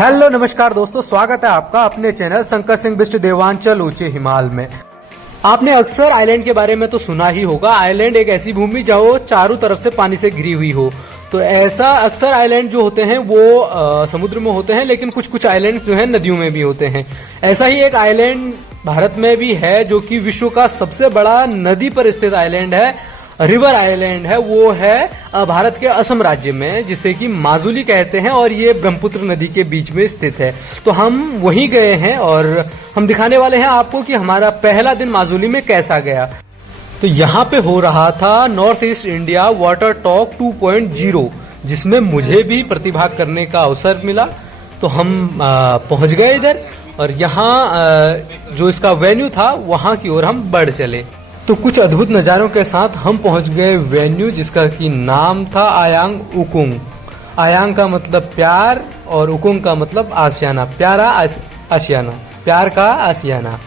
Hello नमस्कार दोस्तों, स्वागत है आपका अपने चैनल शंकर सिंह बिष्ट देवांचल ऊंचे हिमाल में। आपने अक्सर आइलैंड के बारे में तो सुना ही होगा। आइलैंड एक ऐसी भूमि जो चारों तरफ से पानी से घिरी हुई हो। तो ऐसा अक्सर आइलैंड जो होते हैं वो समुद्र में होते हैं, लेकिन कुछ कुछ आइलैंड जो है नदियों में भी होते हैं। ऐसा ही एक आइलैंड भारत में भी है जो कि विश्व का सबसे बड़ा नदी पर स्थित आइलैंड है, रिवर आइलैंड है। वो है भारत के असम राज्य में, जिसे कि माजुली कहते हैं, और ये ब्रह्मपुत्र नदी के बीच में स्थित है। तो हम वहीं गए हैं और हम दिखाने वाले हैं आपको कि हमारा पहला दिन माजुली में कैसा गया। तो यहाँ पे हो रहा था north east India water talk 2.0, जिसमें मुझे भी प्रतिभाग करने का अवसर मिला। तो हम पहुंच गए इधर, और यहाँ जो इसका वेन्यू था वहां की ओर हम बढ़ चले। तो कुछ अद्भुत नज़ारों के साथ हम पहुंच गए वेन्यू, जिसका की नाम था आयांग उकुंग। आयांग का मतलब प्यार और उकुंग का मतलब आशियाना, प्यारा आशियाना, प्यार का आशियाना।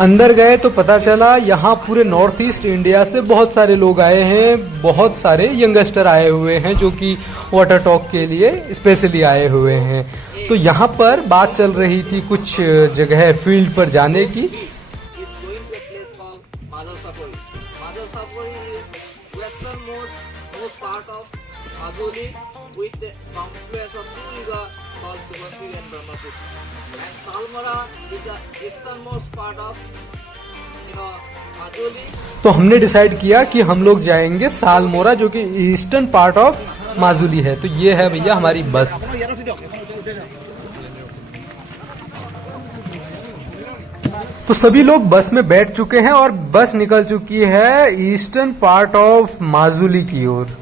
अंदर गए तो पता चला यहाँ पूरे नॉर्थ ईस्ट इंडिया से बहुत सारे लोग आए हैं, बहुत सारे यंगस्टर आए हुए हैं जो कि वाटर टॉक के लिए स्पेशली आए हुए हैं। तो यहाँ पर बात चल रही थी कुछ जगह फील्ड पर जाने की। Majuli with the confluence of two rivers called Subasiri and Brahmaputra. And Salmora is the easternmost part of Majuli. तो हमने डिसाइड किया कि हम लोग जाएंगे सालमोरा, जो कि ईस्टर्न पार्ट ऑफ माजुली है। तो ये है भैया हमारी बस। तो सभी लोग बस में बैठ चुके हैं और बस निकल चुकी है ईस्टर्न पार्ट ऑफ माजुली की ओर।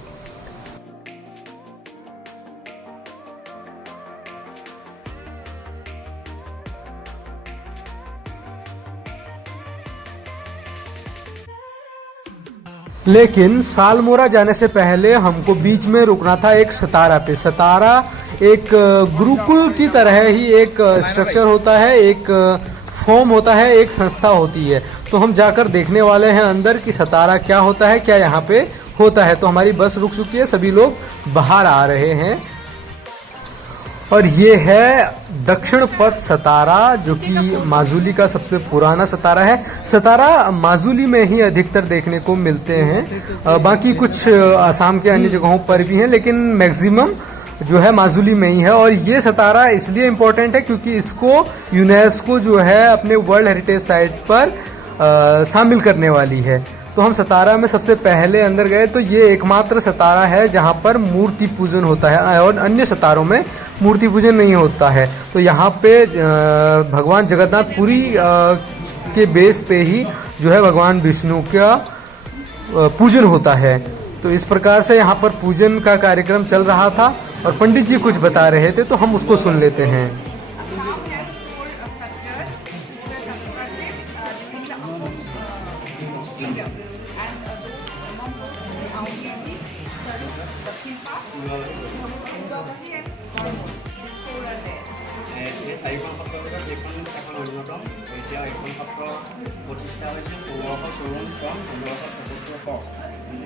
लेकिन सालमोरा जाने से पहले हमको बीच में रुकना था एक सतारा पे। सतारा एक गुरुकुल की तरह ही एक स्ट्रक्चर होता है, एक फॉर्म होता है, एक संस्था होती है। तो हम जाकर देखने वाले हैं अंदर कि सतारा क्या होता है, क्या यहाँ पे होता है। तो हमारी बस रुक चुकी है, सभी लोग बाहर आ रहे हैं। और ये है दक्षिण पथ सतारा, जो कि माजुली का सबसे पुराना सतारा है। सतारा माजुली में ही अधिकतर देखने को मिलते हैं, बाकी कुछ आसाम के अन्य जगहों पर भी हैं, लेकिन मैक्सिमम जो है माजुली में ही है। और ये सतारा इसलिए इम्पोर्टेंट है क्योंकि इसको यूनेस्को जो है अपने वर्ल्ड हेरिटेज साइट पर शामिल करने वाली है। तो हम सतारा में सबसे पहले अंदर गए। तो ये एकमात्र सतारा है जहाँ पर मूर्ति पूजन होता है, और अन्य सतारों में मूर्ति पूजन नहीं होता है। तो यहाँ पे भगवान जगन्नाथपुरी के बेस पे ही जो है भगवान विष्णु का पूजन होता है। तो इस प्रकार से यहाँ पर पूजन का कार्यक्रम चल रहा था और पंडित जी कुछ बता रहे थे, तो हम उसको सुन लेते हैं।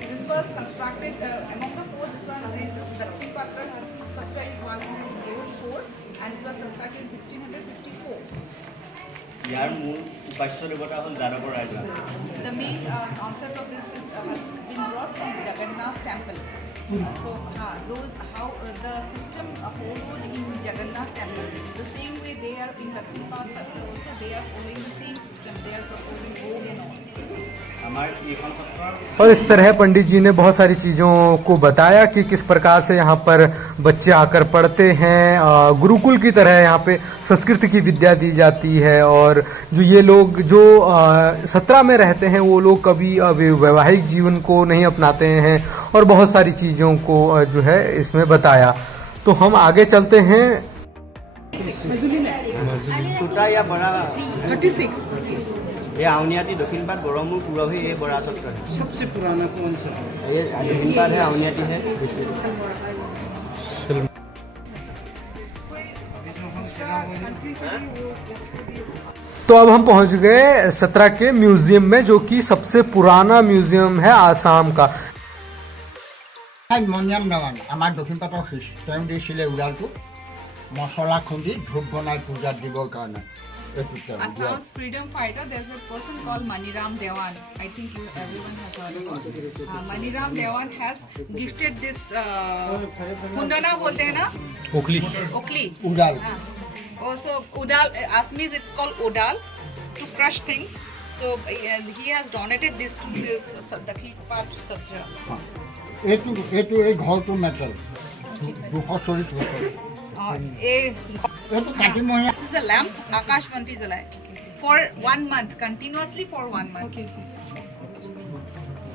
This was constructed among the four. This one is the Dakshin Patra structure is one of those four, and it was constructed in 1654. ইয়াৰ মূল উপাস্য দেৱতা হ'ল যাদৱ ৰাজা। The main concept of this has been brought from Jagannath temple. So how the system followed in Jagannath temple, the same way they are in Dakshin Patra also, they are following the same system. They are proposing gold and all. और इस तरह पंडित जी ने बहुत सारी चीज़ों को बताया कि किस प्रकार से यहाँ पर बच्चे आकर पढ़ते हैं। गुरुकुल की तरह यहाँ पे संस्कृत की विद्या दी जाती है, और जो ये लोग जो सतरा में रहते हैं वो लोग कभी वैवाहिक जीवन को नहीं अपनाते हैं, और बहुत सारी चीज़ों को जो है इसमें बताया। तो हम आगे चलते हैं। छोटा या बड़ा 36. ये आउनियाती दक्षिण पाट गौरमूर पूरब ही ये बड़ा सत्र है। सबसे पुराना कौन सा है? ये दक्षिण पाट है, आउनियाती है। तो अब हम पहुंच गए सतरा के म्यूजियम में, जो कि सबसे पुराना म्यूजियम है आसाम का। মঞ্জাম ডাঙান আমাৰ দক্ষিণ পাটৰ তেওঁ দিছিলে উৰালটো মছলা খুন্দি ধূপ বনাই পূজাত দিবৰ কাৰণে এইটো তেল দিয়া। Assam's freedom fighter, there's a person called Maniram Dewan. I think everyone has heard about it. Maniram Dewan has gifted this kundana bolte hai na? ओखली Okli. উডাল Also udal, Assamese it's called udal to crush things. So he has donated this to this Dakhi Pat Sabja. এইটো এইটো এই ঘৰটো metal 240 বছৰ এইটো কাটিমহীয়া This is a lamp Akash Vanti jalai for 1 month, continuously for 1 month.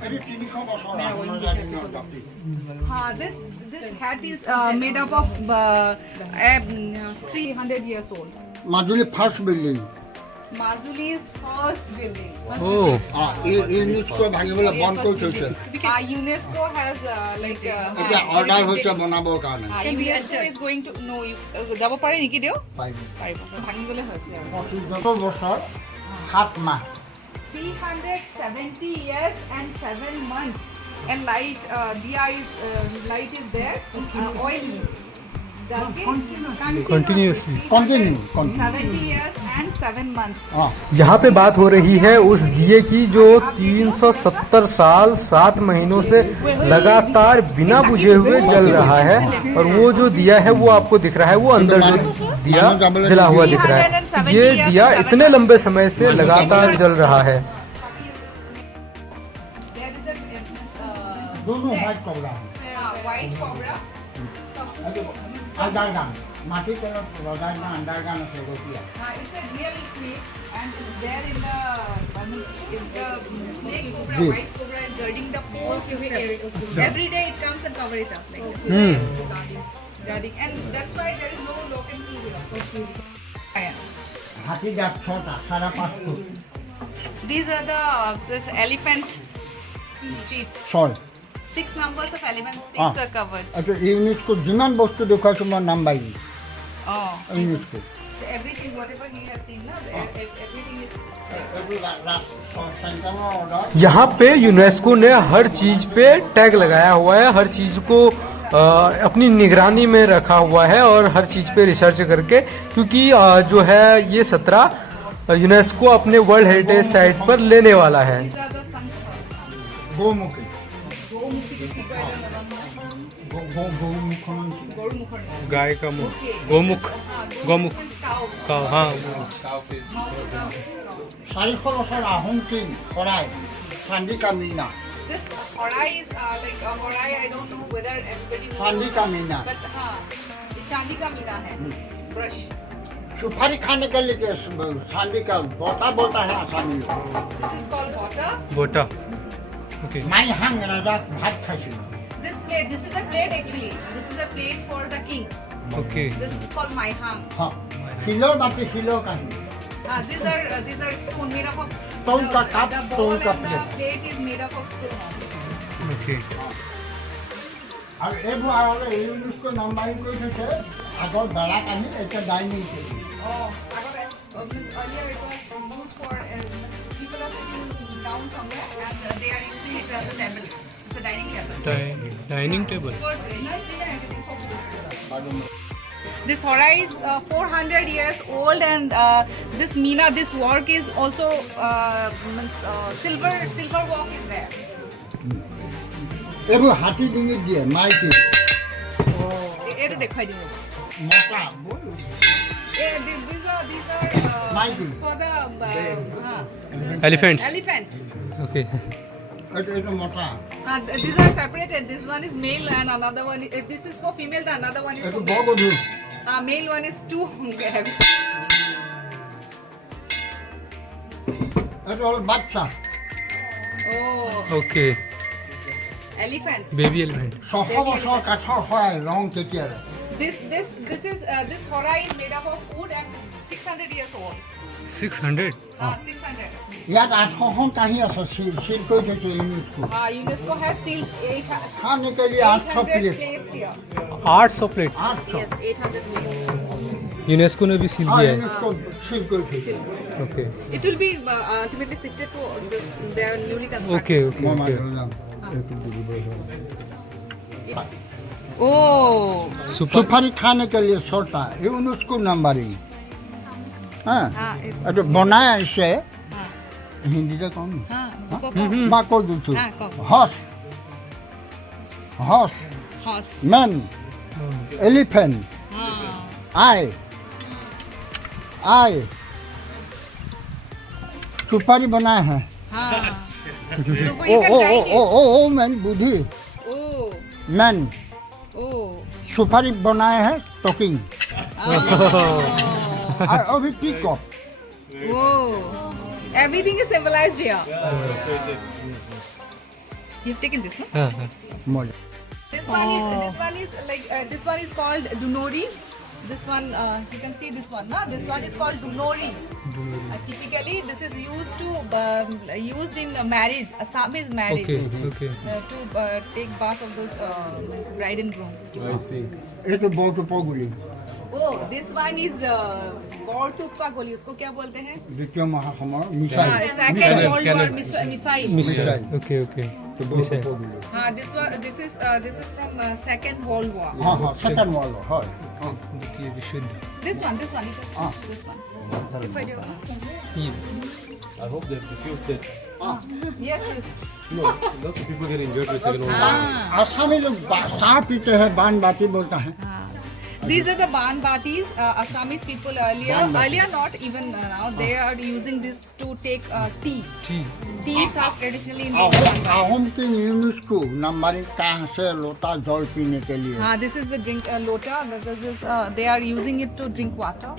এইটো 300 বছৰ আপোনাৰ জানিনৰ বাপি This hat is made up of 300 years old. Majuli first building Majuli's first building. ओह এই ইউনিটটো ভাঙিবলৈ বন্ধ কৰি থৈছে UNESCO has like এতিয়া অৰ্ডাৰ হৈছে বনাবৰ কাৰণে UNESCO is going to no যাব পাৰে নেকি দিও পাৰিব পাৰিব ভাঙিবলৈ হৈছে 25 বছৰ 7 মাহ 370 years and 7 months and light light is there oil Continuously. Continue. 70 years and 7 months. यहाँ पे बात हो रही है उस दिए की जो 370 साल 7 महीनों से लगातार बिना बुझे हुए जल रहा है और वो जो दिया है वो आपको दिख रहा है वो अंदर जो दिया जला हुआ दिख रहा है ये दिया इतने लंबे समय से लगातार जल रहा है There is a दोनों व्हाइट कपड़ा white cobra. अंडरग्राउंड माटी तेल रजाना अंडरग्राउंड से गोतिया It's a real snake and it's there in the snake cobra, Ji. white cobra is guarding the whole system. Every day it comes and covers it up like this. Guarding. And that's why there is no lock and key here. हाथी दांत छोटा 5.5 foot These are this elephant teeth. 6 numbers of elephant teeth are covered. अच्छा unit जिमान बस्तु देखा मैं नाम by Oh. Unit को So everything, whatever he has seen, na, everything is. यहाँ पे यूनेस्को ने हर चीज पे टैग लगाया हुआ है हर चीज को अपनी निगरानी में रखा हुआ है और हर चीज पे रिसर्च करके क्योंकि जो है ये 17 यूनेस्को अपने वर्ल्ड हेरिटेज साइट पर लेने वाला है These are the sons of Gomukhi Gomukhi Kiko Gorumukha. गाय का मुख गोमुख गोमुख का हाँ 400 বছর আহোম কিং খৰাই চান্দিকা মিনা This horai is like a horai. I don't know whether everybody knows. चांदी मीना But ये चांदी का मीना है. Brush. सुपारी खाने के लिए चांदी का बोता बोलता है आसामी में This is called water. बोटा ओके माई हांग राजा भात खासी This plate. This is a plate actually. This is a plate for the king. Okay This is called my hang. हाँ किलो बाकी किलो का ही These are stone made up of. Stone ka cup, The stone bowl ka and the plate. plate is made up of stone. Okay और एबो आवे unit को number कोई थे आगो बड़ा कानी एक dining table Oh, earlier it was used for people are sitting down somewhere and they are using it as a table. It's a dining table. Dining table For this horai is 400 years old and this Meena, this work is also silver work is there. एबो हाथी dinghy दिए Mikey এটা দেখাই দিও मोटा बोल these are Mighty. for the elephants elephant. Okay एटो मोटा These are separated. This one is male and another one is, this is for female, the another one is auto for male. बगो Male one is too heavy. एटो बच्चा Oh, okay elephant. Baby elephant 600 বছর কাঠৰ হয় ৰং কেতিয়া This horai is made up of wood and 600 years old. 600 600. ইয়াত 800 কাহি আছে seal কৰি থৈছে ইউনিটটো UNESCO has sealed 800 खाने के लिए 800 plate plates here. 800 plate 800 Yes, 800 plates. UNESCO ने भी सील हाँ दिया है यूनिट को सील কৰি থৈছে okay It will be ultimately sifted to their newly constructed. Okay okay মই ओके মানুহ যাম Oh. सुपारी खाने के लिए छोटा इवन उसको नंबरिंग हाँ हाँ तो बनाया इसे हाँ हिंदी का कौन हाँ माँ को दूसरी हाँ, को। Horse horse horse. Man elephant हाँ आई सुपारी बनाए हैं हाँ. So you oh can oh try oh it. Oh oh man बुद्धि Oh. Man Oh. सुपारी बनाए हैं टॉकिंग Oh. अभी tick off Oh. Everything is symbolized here. You've taken this, no? मजा This one is like this one is called dunori. This one you can see this one, no? This one is called dunori. Typically, this is used in marriage, Assamese marriage, okay. to take bath of those bride and groom. I see. ये तो बहुत उपयोगी Oh, this one is Bortup ka goli. उसको क्या बोलते हैं? द्वितीय महासमर हाँ, missile Second World War missile. Missile. Okay. तो बहुत उपयोगी हाँ, this is from Second World War. हाँ हाँ सेकंड वाला हाँ हाँ देखिए विशुद्ध This one, you can see Ah. this one. If I do, I hope they diffused it. yes. No, lots of people get injured with second one. हाँ. आसामी लोग साथ पीते हैं बान बाती बोलता है These are the ban batis. Assamese people earlier not even now, they are using this to take tea. Teas are traditionally in ban batis. आहम की यूनेस्को नंबरिंग कहाँ से लोटा जल पीने के लिए This is the drink lota. This is they are using it to drink water.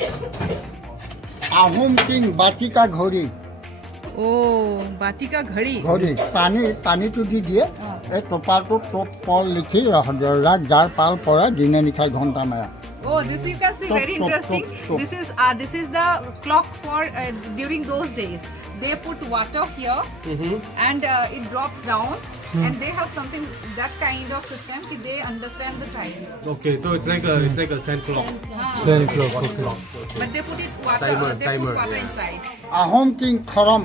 आहम किंग बाती का घोड़ी Oh, bati ka ghadi. घोड़ी पानी तो दी दिए एक टोपाल तो टोप पॉल लिखी रात जार पाल पड़ा दिने निकाल घंटा में Oh, this you can see very interesting. This is the clock for during those days. They put water here and it drops down, and they have something that kind of system. Ki they understand the time. Okay, so it's like a sand clock. Sand clock. But they put it water. They Timer, put water yeah. inside. आहम king खरम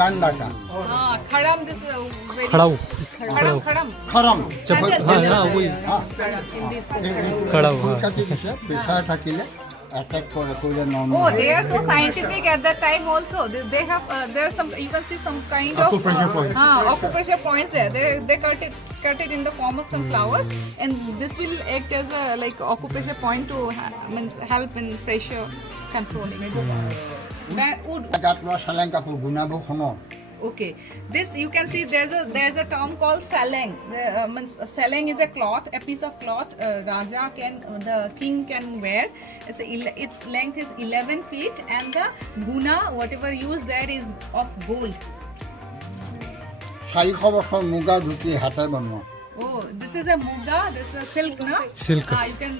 डंडा का Khadam. This is very. खड़ाऊ Khadam. खरम हाँ वही Khadam in this. खड़ा हुआ पिछा থাকিলে attack করে normal Oh, they are so scientific at that time also. They have there's some you can see some kind of Acupressure points. acupressure points there. They cut it in the form of some flowers, and this will act as a like acupressure point to help in pressure controlling. Wood. গাতলা সালেং কাপড় গুনাবো খনো Okay, this you can see there's a term called salang. Salang is a cloth, a piece of cloth. The king can wear. Its length is 11 feet, and the guna, whatever used there, is of gold. 400 বছর মুগা ধুতি হাতে বনোৱা Oh, this is a muga. This is a silk, na? Silk. You can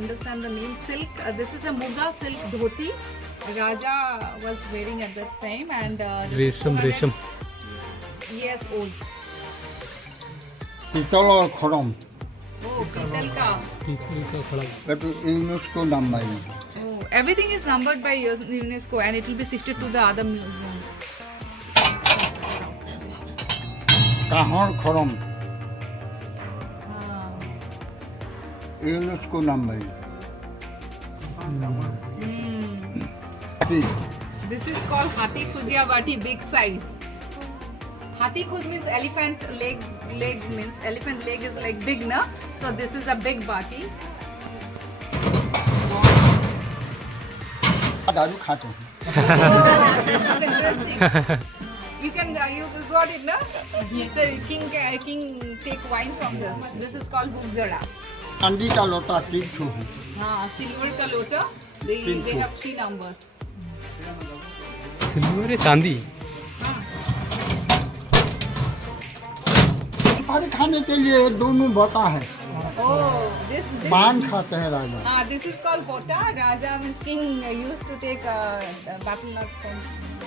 understand the name silk. This is a muga silk dhoti. Raja was wearing at that time, and रेशम years old. পিতলৰ খৰম Oh, pital ka. এইটো UNESCO number Oh, everything is numbered by UNESCO, and it will be shifted to the other museum. কাঁহৰ খৰম UNESCO number This is called Hati Khuzia Bati, big size. Hati Khuz means elephant leg. Leg means elephant leg is like big, na? So this is a big bati. দাৰু খাটো This is interesting. You got it, na? So king take wine from this. This is called Bugzara. চান্দিটা লতা টিক ছু Silver ka lota. They have 3 numbers. Silver चांदी सुपारी खाने के लिए दोनों बता है Oh, this पान खाते हैं राजा this is called bota. Raja means king used to take battle nut from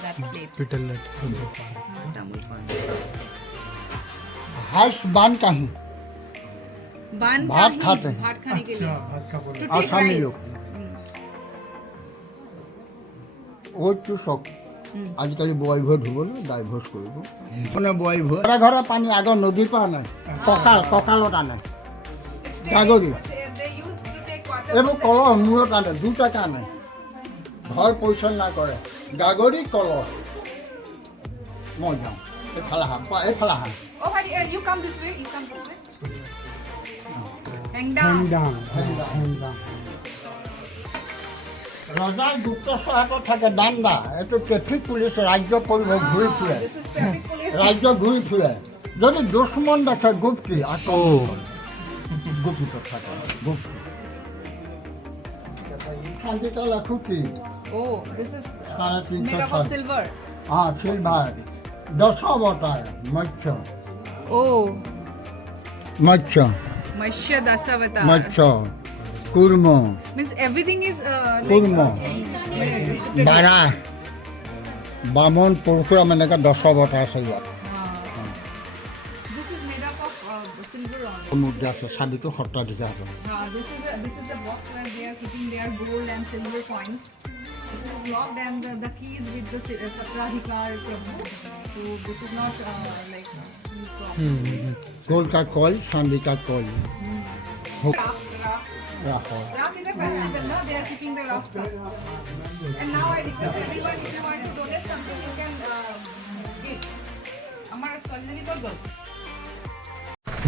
that plate. पिटल Tamil pan. हाइस बान का ही Ban भात ka hi, खाते हैं। भात खाने के लिए. To take Asami rice. लोग वो चूसक আজিকালি বোৱাৰী ভৰ ধুবলৈ ডাইভৰ্চ কৰিব মানে বোৱাৰী ভৰ ঘৰৰ পানী আগৰ নদীৰ পৰা নাই কঁকালত আনে গাগৰি they used to take water. এইবোৰ কলহ মূৰৰ কাৰণে দুটা কাৰণে ঘৰ পৰিচালনা কৰে গাগৰি কলহ মই যাওঁ এইফালে আহা Oh, but you come this way. You come this way. Hang down. ৰজাৰ গুপ্তচৰ হাতত থাকে দাণ্ডা এইটো ট্ৰেফিক পুলিচ ৰাজ্য পৰিৱেশ ঘূৰি ফুৰে This is traffic police. ৰাজ্য ঘূৰি ফুৰে যদি দুশ্মন দেখে গুপ্তি আকৌ গুপ্তিত থাকে গুপ্তি শান্তিকা লাখুটি Oh, this is সাড়ে তিনশো made up of silver. Silver Dashavatar মৎস্য Oh, মৎস্য Mashya Dasavatar. মৎস্য কুৰ্ম Means everything is Kurma like. বাৰা বামন পৰশুৰাম এনেকৈ দশাৱতাৰ আছে ইয়াত This is made up of silver only. মুদ্ৰা আছে চাবিটো সত্ৰাধিকাৰ হয় This is the box where they are keeping their gold and silver coins. This is locked and the keys with the Satrahikar Prabhu. So this is not like used properly. কলকা call Chandika call Raft. ৰাখৰ Raft is a festival, no? They are keeping the raft. And now I request everyone, if you want to donate something, you can give. Amar Saljani Burger.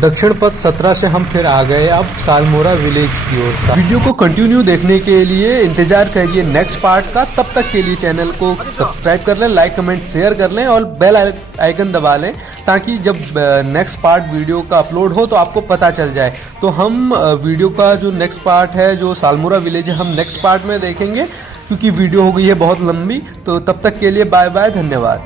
दक्षिण पथ 17 से हम फिर आ गए अब सालमोरा village की ओर। Video को continue देखने के लिए इंतजार करिए नेक्स्ट पार्ट का। तब तक के लिए चैनल को सब्सक्राइब कर लें, लाइक कमेंट शेयर कर लें और बेल आइकन दबा लें ताकि जब नेक्स्ट पार्ट वीडियो का अपलोड हो तो आपको पता चल जाए। तो हम वीडियो का जो नेक्स्ट पार्ट है जो सालमोरा विलेज है हम नेक्स्ट पार्ट में देखेंगे क्योंकि वीडियो हो गई है बहुत लंबी। तो तब तक के लिए बाय बाय, धन्यवाद।